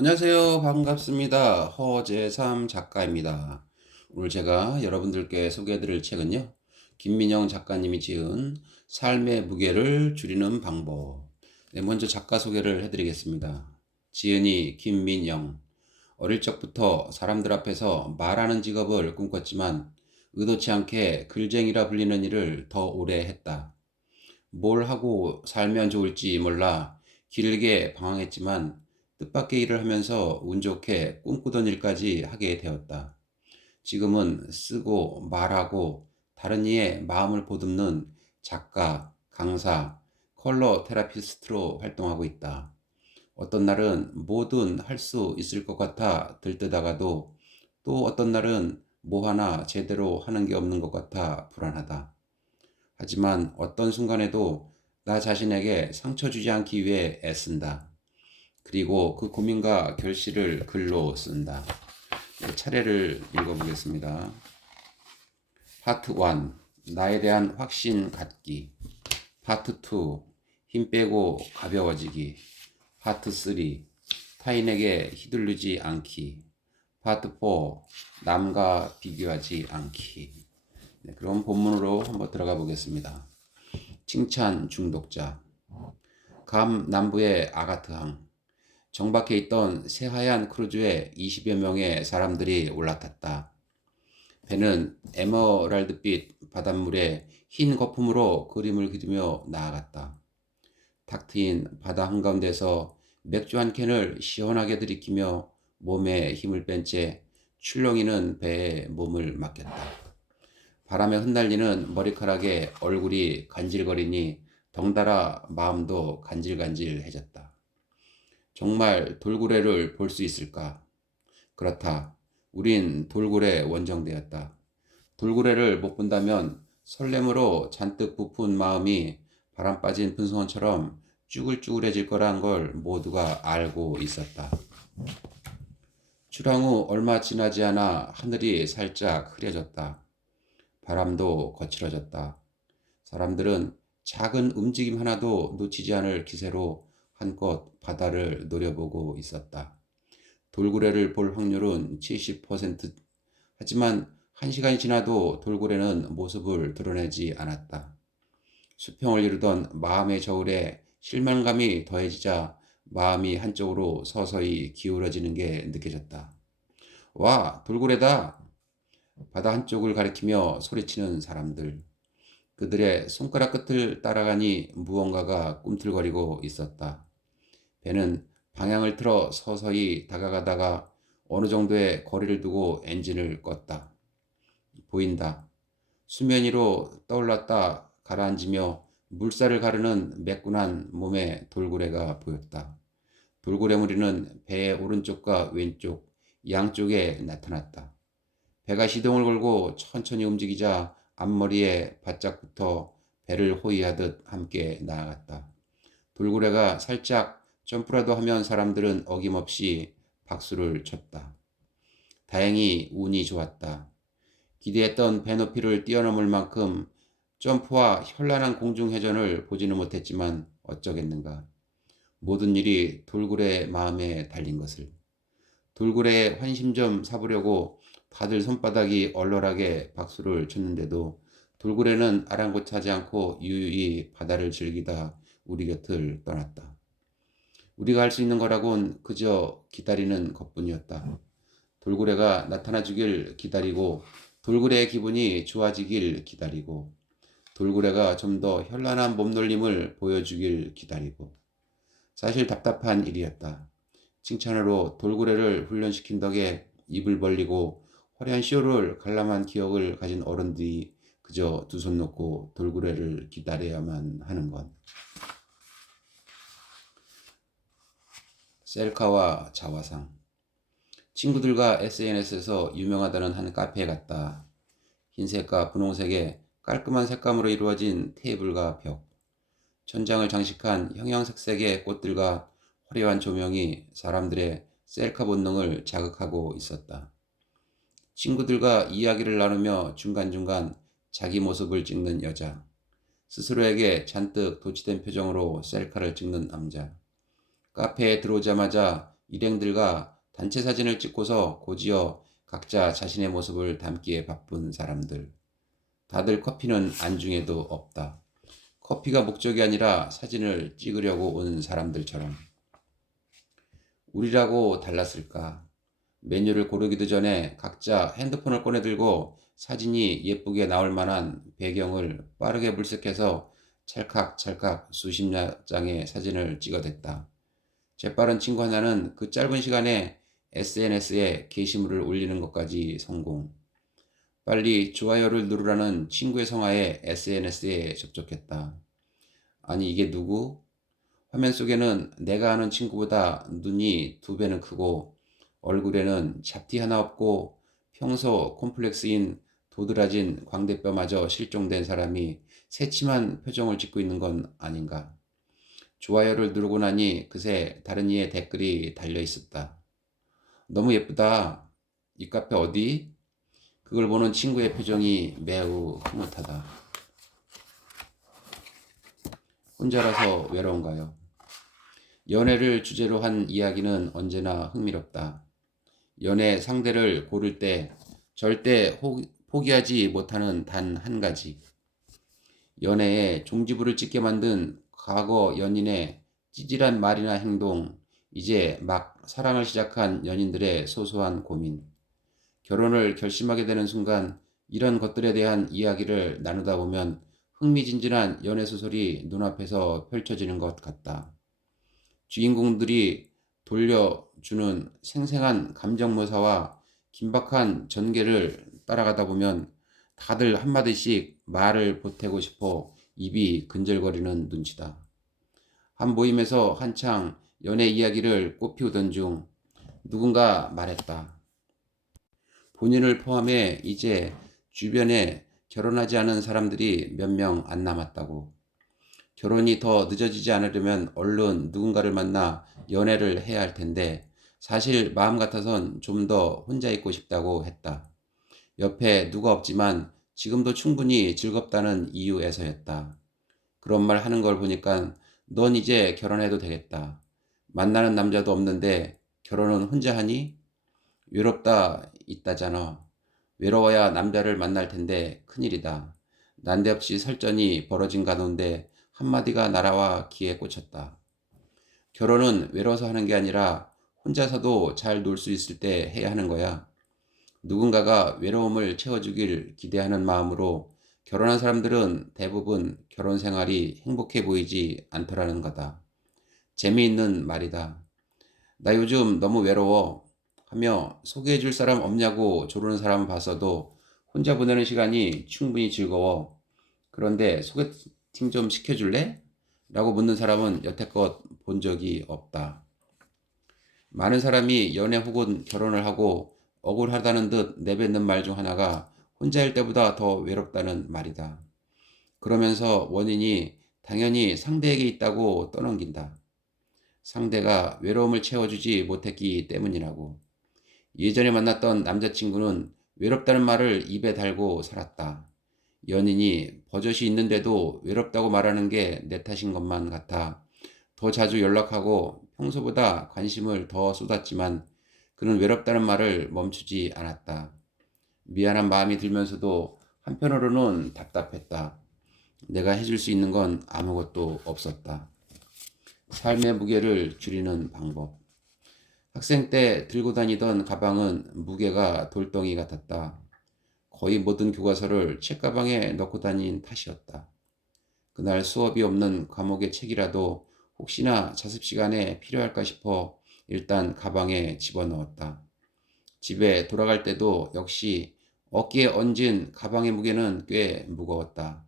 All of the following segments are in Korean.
안녕하세요. 반갑습니다. 허재삼 작가입니다. 오늘 제가 여러분들께 소개해드릴 책은요, 김민영 작가님이 지은 삶의 무게를 줄이는 방법. 네, 먼저 작가 소개를 해드리겠습니다. 지은이 김민영. 어릴 적부터 사람들 앞에서 말하는 직업을 꿈꿨지만 의도치 않게 글쟁이라 불리는 일을 더 오래 했다. 뭘 하고 살면 좋을지 몰라 길게 방황했지만 뜻밖의 일을 하면서 운 좋게 꿈꾸던 일까지 하게 되었다. 지금은 쓰고 말하고 다른 이의 마음을 보듬는 작가, 강사, 컬러 테라피스트로 활동하고 있다. 어떤 날은 뭐든 할 수 있을 것 같아 들뜨다가도 또 어떤 날은 뭐 하나 제대로 하는 게 없는 것 같아 불안하다. 하지만 어떤 순간에도 나 자신에게 상처 주지 않기 위해 애쓴다. 그리고 그 고민과 결실을 글로 쓴다. 네, 차례를 읽어보겠습니다. 파트 1. 나에 대한 확신 갖기. 파트 2. 힘 빼고 가벼워지기. 파트 3. 타인에게 휘둘리지 않기. 파트 4. 남과 비교하지 않기. 네, 그럼 본문으로 한번 들어가 보겠습니다. 칭찬 중독자. 감 남부의 아가트항. 정박해 있던 새하얀 크루즈에 20여 명의 사람들이 올라탔다. 배는 에메랄드빛 바닷물에 흰 거품으로 그림을 그리며 나아갔다. 탁 트인 바다 한가운데서 맥주 한 캔을 시원하게 들이키며 몸에 힘을 뺀 채 출렁이는 배에 몸을 맡겼다. 바람에 흩날리는 머리카락에 얼굴이 간질거리니 덩달아 마음도 간질간질해졌다. 정말 돌고래를 볼 수 있을까? 그렇다. 우린 돌고래 원정대였다. 돌고래를 못 본다면 설렘으로 잔뜩 부푼 마음이 바람 빠진 분수원처럼 쭈글쭈글해질 거란 걸 모두가 알고 있었다. 출항 후 얼마 지나지 않아 하늘이 살짝 흐려졌다. 바람도 거칠어졌다. 사람들은 작은 움직임 하나도 놓치지 않을 기세로 한껏 바다를 노려보고 있었다. 돌고래를 볼 확률은 70%. 하지만 1시간이 지나도 돌고래는 모습을 드러내지 않았다. 수평을 이루던 마음의 저울에 실망감이 더해지자 마음이 한쪽으로 서서히 기울어지는 게 느껴졌다. 와, 돌고래다! 바다 한쪽을 가리키며 소리치는 사람들. 그들의 손가락 끝을 따라가니 무언가가 꿈틀거리고 있었다. 배는 방향을 틀어 서서히 다가가다가 어느 정도의 거리를 두고 엔진을 껐다. 보인다. 수면 위로 떠올랐다 가라앉으며 물살을 가르는 매끈한 몸의 돌고래가 보였다. 돌고래 무리는 배의 오른쪽과 왼쪽, 양쪽에 나타났다. 배가 시동을 걸고 천천히 움직이자 앞머리에 바짝 붙어 배를 호위하듯 함께 나아갔다. 돌고래가 살짝 점프라도 하면 사람들은 어김없이 박수를 쳤다. 다행히 운이 좋았다. 기대했던 배 높이를 뛰어넘을 만큼 점프와 현란한 공중회전을 보지는 못했지만 어쩌겠는가. 모든 일이 돌고래의 마음에 달린 것을. 돌고래의 환심 좀 사보려고 다들 손바닥이 얼얼하게 박수를 쳤는데도 돌고래는 아랑곳하지 않고 유유히 바다를 즐기다 우리 곁을 떠났다. 우리가 할 수 있는 거라곤 그저 기다리는 것뿐이었다. 돌고래가 나타나 주길 기다리고 돌고래의 기분이 좋아지길 기다리고 돌고래가 좀 더 현란한 몸놀림을 보여주길 기다리고 사실 답답한 일이었다. 칭찬으로 돌고래를 훈련시킨 덕에 입을 벌리고 화려한 쇼를 관람한 기억을 가진 어른들이 그저 두 손 놓고 돌고래를 기다려야만 하는 것. 셀카와 자화상. 친구들과 SNS에서 유명하다는 한 카페에 갔다. 흰색과 분홍색의 깔끔한 색감으로 이루어진 테이블과 벽, 천장을 장식한 형형색색의 꽃들과 화려한 조명이 사람들의 셀카 본능을 자극하고 있었다. 친구들과 이야기를 나누며 중간중간 자기 모습을 찍는 여자, 스스로에게 잔뜩 도취된 표정으로 셀카를 찍는 남자, 카페에 들어오자마자 일행들과 단체 사진을 찍고서 곧이어 각자 자신의 모습을 담기에 바쁜 사람들. 다들 커피는 안중에도 없다. 커피가 목적이 아니라 사진을 찍으려고 온 사람들처럼. 우리라고 달랐을까? 메뉴를 고르기도 전에 각자 핸드폰을 꺼내 들고 사진이 예쁘게 나올 만한 배경을 빠르게 물색해서 찰칵찰칵 수십 장의 사진을 찍어댔다. 재빠른 친구 하나는 그 짧은 시간에 SNS에 게시물을 올리는 것까지 성공. 빨리 좋아요를 누르라는 친구의 성화에 SNS에 접속했다. 아니 이게 누구? 화면 속에는 내가 아는 친구보다 눈이 2배는 크고 얼굴에는 잡티 하나 없고 평소 콤플렉스인 도드라진 광대뼈마저 실종된 사람이 새침한 표정을 짓고 있는 건 아닌가. 좋아요를 누르고 나니 그새 다른 이의 댓글이 달려 있었다. 너무 예쁘다. 이 카페 어디? 그걸 보는 친구의 표정이 매우 흐뭇하다. 혼자라서 외로운가요? 연애를 주제로 한 이야기는 언제나 흥미롭다. 연애 상대를 고를 때 절대 포기하지 못하는 단 한 가지. 연애에 종지부를 찍게 만든 과거 연인의 찌질한 말이나 행동, 이제 막 사랑을 시작한 연인들의 소소한 고민. 결혼을 결심하게 되는 순간 이런 것들에 대한 이야기를 나누다 보면 흥미진진한 연애 소설이 눈앞에서 펼쳐지는 것 같다. 주인공들이 돌려주는 생생한 감정 묘사와 긴박한 전개를 따라가다 보면 다들 한마디씩 말을 보태고 싶어 입이 근절거리는 눈치다. 한 모임에서 한창 연애 이야기를 꽃피우던 중 누군가 말했다. 본인을 포함해 이제 주변에 결혼하지 않은 사람들이 몇 명 안 남았다고. 결혼이 더 늦어지지 않으려면 얼른 누군가를 만나 연애를 해야 할 텐데 사실 마음 같아선 좀 더 혼자 있고 싶다고 했다. 옆에 누가 없지만 지금도 충분히 즐겁다는 이유에서였다. 그런 말 하는 걸 보니까 넌 이제 결혼해도 되겠다. 만나는 남자도 없는데 결혼은 혼자 하니? 외롭다 있다잖아. 외로워야 남자를 만날 텐데 큰일이다. 난데없이 설전이 벌어진 가운데 한마디가 날아와 귀에 꽂혔다. 결혼은 외로워서 하는 게 아니라 혼자서도 잘 놀 수 있을 때 해야 하는 거야. 누군가가 외로움을 채워주길 기대하는 마음으로 결혼한 사람들은 대부분 결혼 생활이 행복해 보이지 않더라는 거다. 재미있는 말이다. 나 요즘 너무 외로워 하며 소개해줄 사람 없냐고 조르는 사람을 봤어도 혼자 보내는 시간이 충분히 즐거워. 그런데 소개팅 좀 시켜줄래? 라고 묻는 사람은 여태껏 본 적이 없다. 많은 사람이 연애 혹은 결혼을 하고 억울하다는 듯 내뱉는 말 중 하나가 혼자일 때보다 더 외롭다는 말이다. 그러면서 원인이 당연히 상대에게 있다고 떠넘긴다. 상대가 외로움을 채워주지 못했기 때문이라고. 예전에 만났던 남자친구는 외롭다는 말을 입에 달고 살았다. 연인이 버젓이 있는데도 외롭다고 말하는 게 내 탓인 것만 같아 더 자주 연락하고 평소보다 관심을 더 쏟았지만 그는 외롭다는 말을 멈추지 않았다. 미안한 마음이 들면서도 한편으로는 답답했다. 내가 해줄 수 있는 건 아무것도 없었다. 삶의 무게를 줄이는 방법. 학생 때 들고 다니던 가방은 무게가 돌덩이 같았다. 거의 모든 교과서를 책가방에 넣고 다닌 탓이었다. 그날 수업이 없는 과목의 책이라도 혹시나 자습 시간에 필요할까 싶어 일단 가방에 집어넣었다. 집에 돌아갈 때도 역시 어깨에 얹은 가방의 무게는 꽤 무거웠다.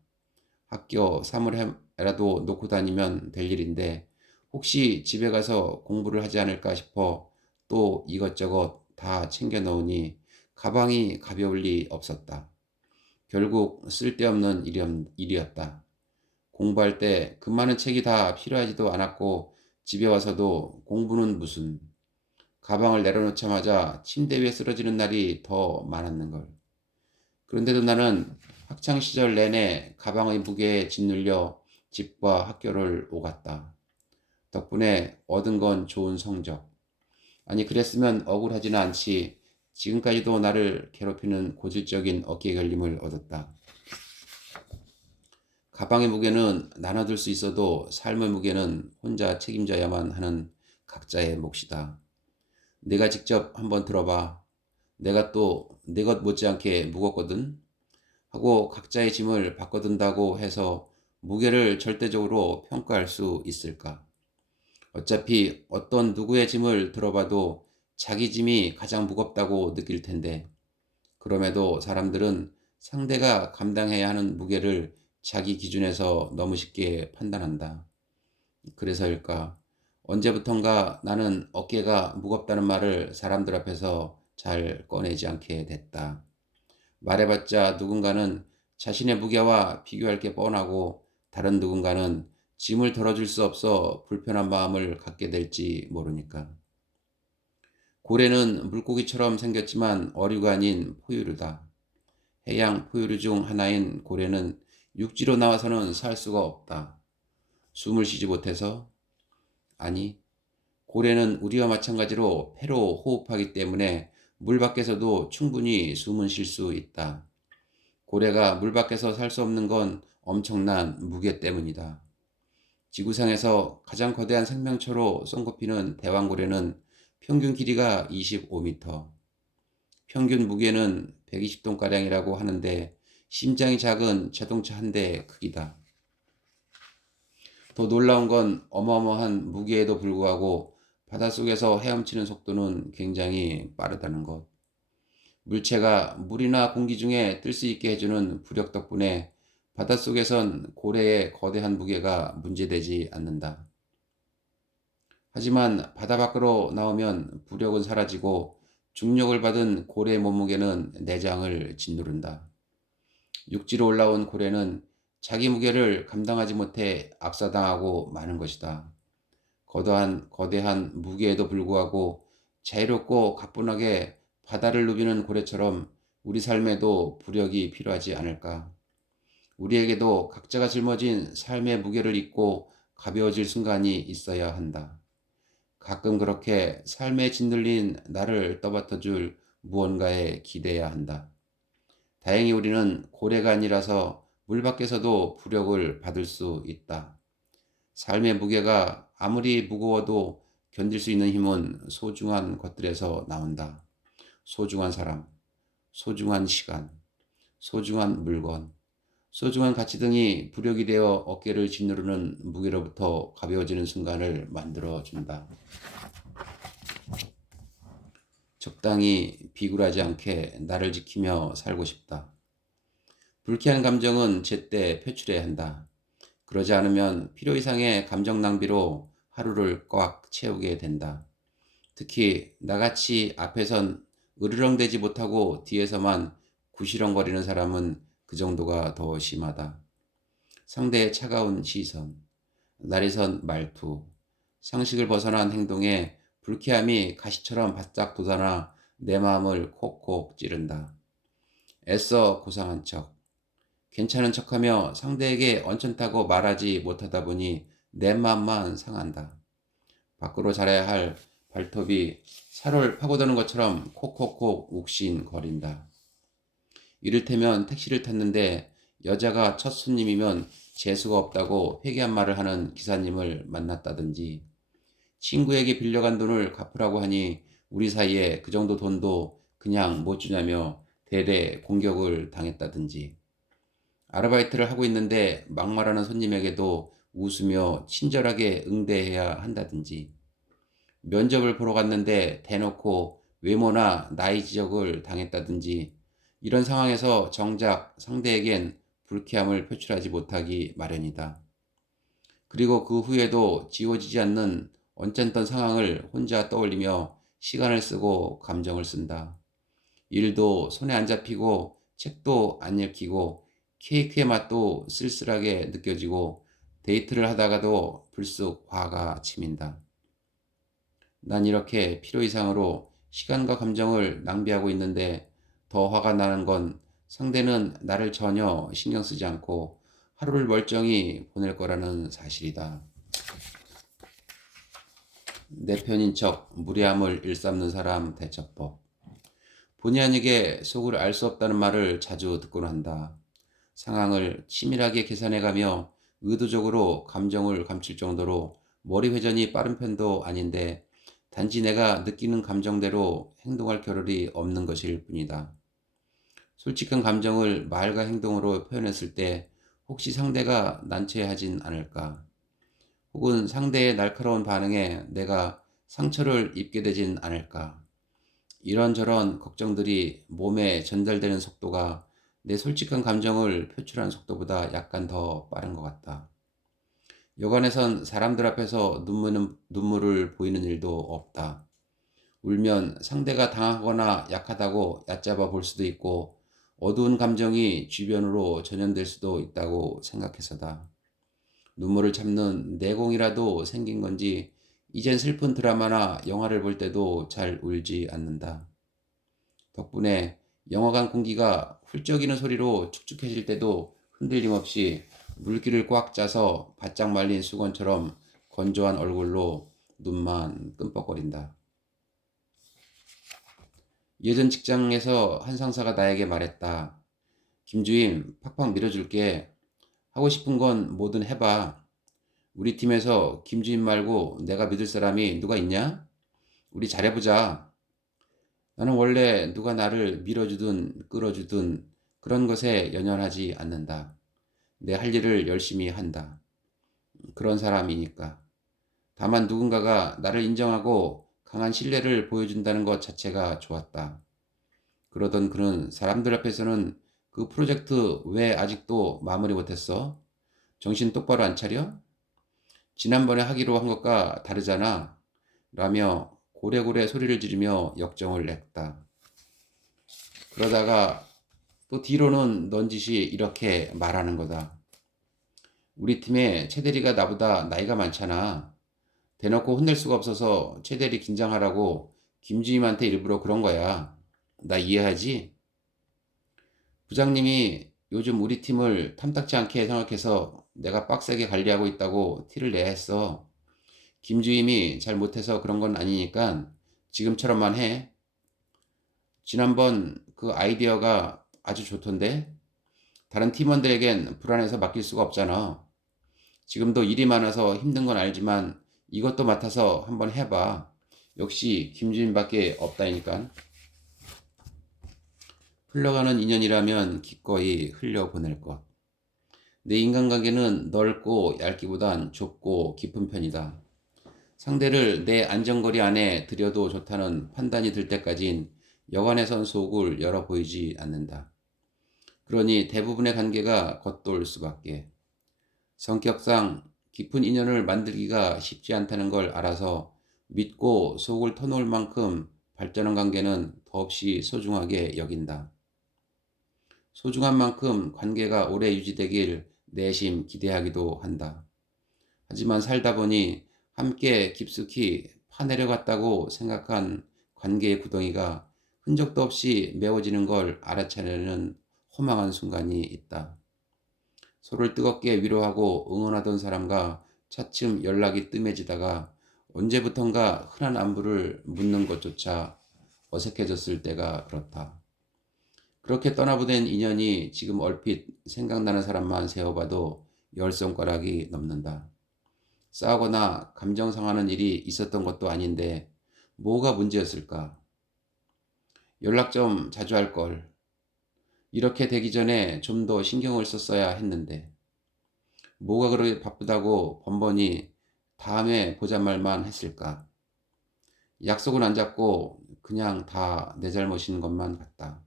학교 사물함에라도 놓고 다니면 될 일인데 혹시 집에 가서 공부를 하지 않을까 싶어 또 이것저것 다 챙겨 넣으니 가방이 가벼울 리 없었다. 결국 쓸데없는 일이었다. 공부할 때 그 많은 책이 다 필요하지도 않았고 집에 와서도 공부는 무슨 가방을 내려놓자마자 침대 위에 쓰러지는 날이 더 많았는걸. 그런데도 나는 학창 시절 내내 가방의 무게에 짓눌려 집과 학교를 오갔다. 덕분에 얻은 건 좋은 성적. 아니, 그랬으면 억울하지는 않지. 지금까지도 나를 괴롭히는 고질적인 어깨 결림을 얻었다. 가방의 무게는 나눠둘 수 있어도 삶의 무게는 혼자 책임져야만 하는 각자의 몫이다. 내가 직접 한번 들어봐. 내가 또 내 것 못지않게 무겁거든. 하고 각자의 짐을 바꿔든다고 해서 무게를 절대적으로 평가할 수 있을까? 어차피 어떤 누구의 짐을 들어봐도 자기 짐이 가장 무겁다고 느낄 텐데, 그럼에도 사람들은 상대가 감당해야 하는 무게를 자기 기준에서 너무 쉽게 판단한다. 그래서일까? 언제부턴가 나는 어깨가 무겁다는 말을 사람들 앞에서 잘 꺼내지 않게 됐다. 말해봤자 누군가는 자신의 무게와 비교할 게 뻔하고 다른 누군가는 짐을 덜어줄 수 없어 불편한 마음을 갖게 될지 모르니까. 고래는 물고기처럼 생겼지만 어류가 아닌 포유류다. 해양 포유류 중 하나인 고래는 육지로 나와서는 살 수가 없다. 숨을 쉬지 못해서? 아니, 고래는 우리와 마찬가지로 폐로 호흡하기 때문에 물 밖에서도 충분히 숨은 쉴 수 있다. 고래가 물 밖에서 살 수 없는 건 엄청난 무게 때문이다. 지구상에서 가장 거대한 생명체로 손꼽히는 대왕고래는 평균 길이가 25m, 평균 무게는 120톤가량이라고 하는데 심장이 작은 자동차 한 대 크기다. 더 놀라운 건 어마어마한 무게에도 불구하고 바닷속에서 헤엄치는 속도는 굉장히 빠르다는 것. 물체가 물이나 공기 중에 뜰 수 있게 해주는 부력 덕분에 바닷속에선 고래의 거대한 무게가 문제되지 않는다. 하지만 바다 밖으로 나오면 부력은 사라지고 중력을 받은 고래의 몸무게는 내장을 짓누른다. 육지로 올라온 고래는 자기 무게를 감당하지 못해 압사당하고 마는 것이다. 거대한 무게에도 불구하고 자유롭고 가뿐하게 바다를 누비는 고래처럼 우리 삶에도 부력이 필요하지 않을까. 우리에게도 각자가 짊어진 삶의 무게를 잊고 가벼워질 순간이 있어야 한다. 가끔 그렇게 삶에 짓눌린 나를 떠받쳐줄 무언가에 기대야 한다. 다행히 우리는 고래가 아니라서 물 밖에서도 부력을 받을 수 있다. 삶의 무게가 아무리 무거워도 견딜 수 있는 힘은 소중한 것들에서 나온다. 소중한 사람, 소중한 시간, 소중한 물건, 소중한 가치 등이 부력이 되어 어깨를 짓누르는 무게로부터 가벼워지는 순간을 만들어준다. 적당히 비굴하지 않게 나를 지키며 살고 싶다. 불쾌한 감정은 제때 표출해야 한다. 그러지 않으면 필요 이상의 감정 낭비로 하루를 꽉 채우게 된다. 특히 나같이 앞에선 으르렁대지 못하고 뒤에서만 구시렁거리는 사람은 그 정도가 더 심하다. 상대의 차가운 시선, 날이 선 말투, 상식을 벗어난 행동에 불쾌함이 가시처럼 바짝 돋아나 내 마음을 콕콕 찌른다. 애써 고상한 척, 괜찮은 척하며 상대에게 언짢다고 말하지 못하다 보니 내 마음만 상한다. 밖으로 자라야 할 발톱이 살을 파고드는 것처럼 콕콕콕 욱신거린다. 이를테면 택시를 탔는데 여자가 첫 손님이면 재수가 없다고 회개한 말을 하는 기사님을 만났다든지, 친구에게 빌려간 돈을 갚으라고 하니 우리 사이에 그 정도 돈도 그냥 못 주냐며 대대 공격을 당했다든지, 아르바이트를 하고 있는데 막말하는 손님에게도 웃으며 친절하게 응대해야 한다든지, 면접을 보러 갔는데 대놓고 외모나 나이 지적을 당했다든지, 이런 상황에서 정작 상대에겐 불쾌함을 표출하지 못하기 마련이다. 그리고 그 후에도 지워지지 않는 언짢던 상황을 혼자 떠올리며 시간을 쓰고 감정을 쓴다. 일도 손에 안 잡히고 책도 안 읽히고 케이크의 맛도 쓸쓸하게 느껴지고 데이트를 하다가도 불쑥 화가 치민다. 난 이렇게 필요 이상으로 시간과 감정을 낭비하고 있는데 더 화가 나는 건 상대는 나를 전혀 신경 쓰지 않고 하루를 멀쩡히 보낼 거라는 사실이다. 내 편인 척 무례함을 일삼는 사람 대처법. 본의 아니게 속을 알 수 없다는 말을 자주 듣곤 한다. 상황을 치밀하게 계산해가며 의도적으로 감정을 감출 정도로 머리 회전이 빠른 편도 아닌데 단지 내가 느끼는 감정대로 행동할 겨를이 없는 것일 뿐이다. 솔직한 감정을 말과 행동으로 표현했을 때 혹시 상대가 난처해하진 않을까? 혹은 상대의 날카로운 반응에 내가 상처를 입게 되진 않을까? 이런저런 걱정들이 몸에 전달되는 속도가 내 솔직한 감정을 표출하는 속도보다 약간 더 빠른 것 같다. 여간에선 사람들 앞에서 눈물을 보이는 일도 없다. 울면 상대가 당하거나 약하다고 얕잡아 볼 수도 있고 어두운 감정이 주변으로 전염될 수도 있다고 생각해서다. 눈물을 참는 내공이라도 생긴 건지 이젠 슬픈 드라마나 영화를 볼 때도 잘 울지 않는다. 덕분에 영화관 공기가 훌쩍이는 소리로 축축해질 때도 흔들림 없이 물기를 꽉 짜서 바짝 말린 수건처럼 건조한 얼굴로 눈만 끔뻑거린다. 예전 직장에서 한 상사가 나에게 말했다. 김주임, 팍팍 밀어줄게. 하고 싶은 건 뭐든 해봐. 우리 팀에서 김주임 말고 내가 믿을 사람이 누가 있냐? 우리 잘해보자. 나는 원래 누가 나를 밀어주든 끌어주든 그런 것에 연연하지 않는다. 내 할 일을 열심히 한다. 그런 사람이니까. 다만 누군가가 나를 인정하고 강한 신뢰를 보여준다는 것 자체가 좋았다. 그러던 그는 사람들 앞에서는 그 프로젝트 왜 아직도 마무리 못했어? 정신 똑바로 안 차려? 지난번에 하기로 한 것과 다르잖아. 라며 고래고래 소리를 지르며 역정을 냈다. 그러다가 또 뒤로는 넌지시 이렇게 말하는 거다. 우리 팀에 최대리가 나보다 나이가 많잖아. 대놓고 혼낼 수가 없어서 최대리 긴장하라고 김주임한테 일부러 그런 거야. 나 이해하지? 부장님이 요즘 우리 팀을 탐탁지 않게 생각해서 내가 빡세게 관리하고 있다고 티를 내야 했어. 김주임이 잘 못해서 그런 건 아니니까 지금처럼만 해. 지난번 그 아이디어가 아주 좋던데? 다른 팀원들에겐 불안해서 맡길 수가 없잖아. 지금도 일이 많아서 힘든 건 알지만 이것도 맡아서 한번 해봐. 역시 김주임밖에 없다니까. 흘러가는 인연이라면 기꺼이 흘려보낼 것. 내 인간관계는 넓고 얇기보단 좁고 깊은 편이다. 상대를 내 안전거리 안에 들여도 좋다는 판단이 들 때까진 여간에선 속을 열어 보이지 않는다. 그러니 대부분의 관계가 겉돌 수밖에. 성격상 깊은 인연을 만들기가 쉽지 않다는 걸 알아서 믿고 속을 터놓을 만큼 발전한 관계는 더없이 소중하게 여긴다. 소중한 만큼 관계가 오래 유지되길 내심 기대하기도 한다. 하지만 살다 보니 함께 깊숙이 파내려갔다고 생각한 관계의 구덩이가 흔적도 없이 메워지는 걸 알아차리는 허망한 순간이 있다. 서로를 뜨겁게 위로하고 응원하던 사람과 차츰 연락이 뜸해지다가 언제부턴가 흔한 안부를 묻는 것조차 어색해졌을 때가 그렇다. 그렇게 떠나보낸 인연이 지금 얼핏 생각나는 사람만 세어봐도 열 손가락이 넘는다. 싸우거나 감정 상하는 일이 있었던 것도 아닌데 뭐가 문제였을까? 연락 좀 자주 할 걸. 이렇게 되기 전에 좀 더 신경을 썼어야 했는데 뭐가 그렇게 바쁘다고 번번이 다음에 보자 말만 했을까? 약속은 안 잡고 그냥 다 내 잘못인 것만 같다.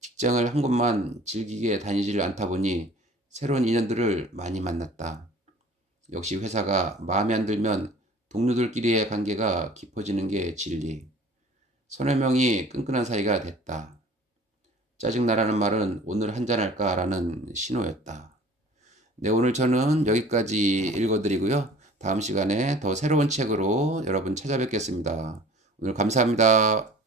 직장을 한 곳만 즐기게 다니지를 않다 보니 새로운 인연들을 많이 만났다. 역시 회사가 마음에 안 들면 동료들끼리의 관계가 깊어지는 게 진리. 서너 명이 끈끈한 사이가 됐다. 짜증나라는 말은 오늘 한잔할까라는 신호였다. 네, 오늘 저는 여기까지 읽어드리고요. 다음 시간에 더 새로운 책으로 여러분 찾아뵙겠습니다. 오늘 감사합니다.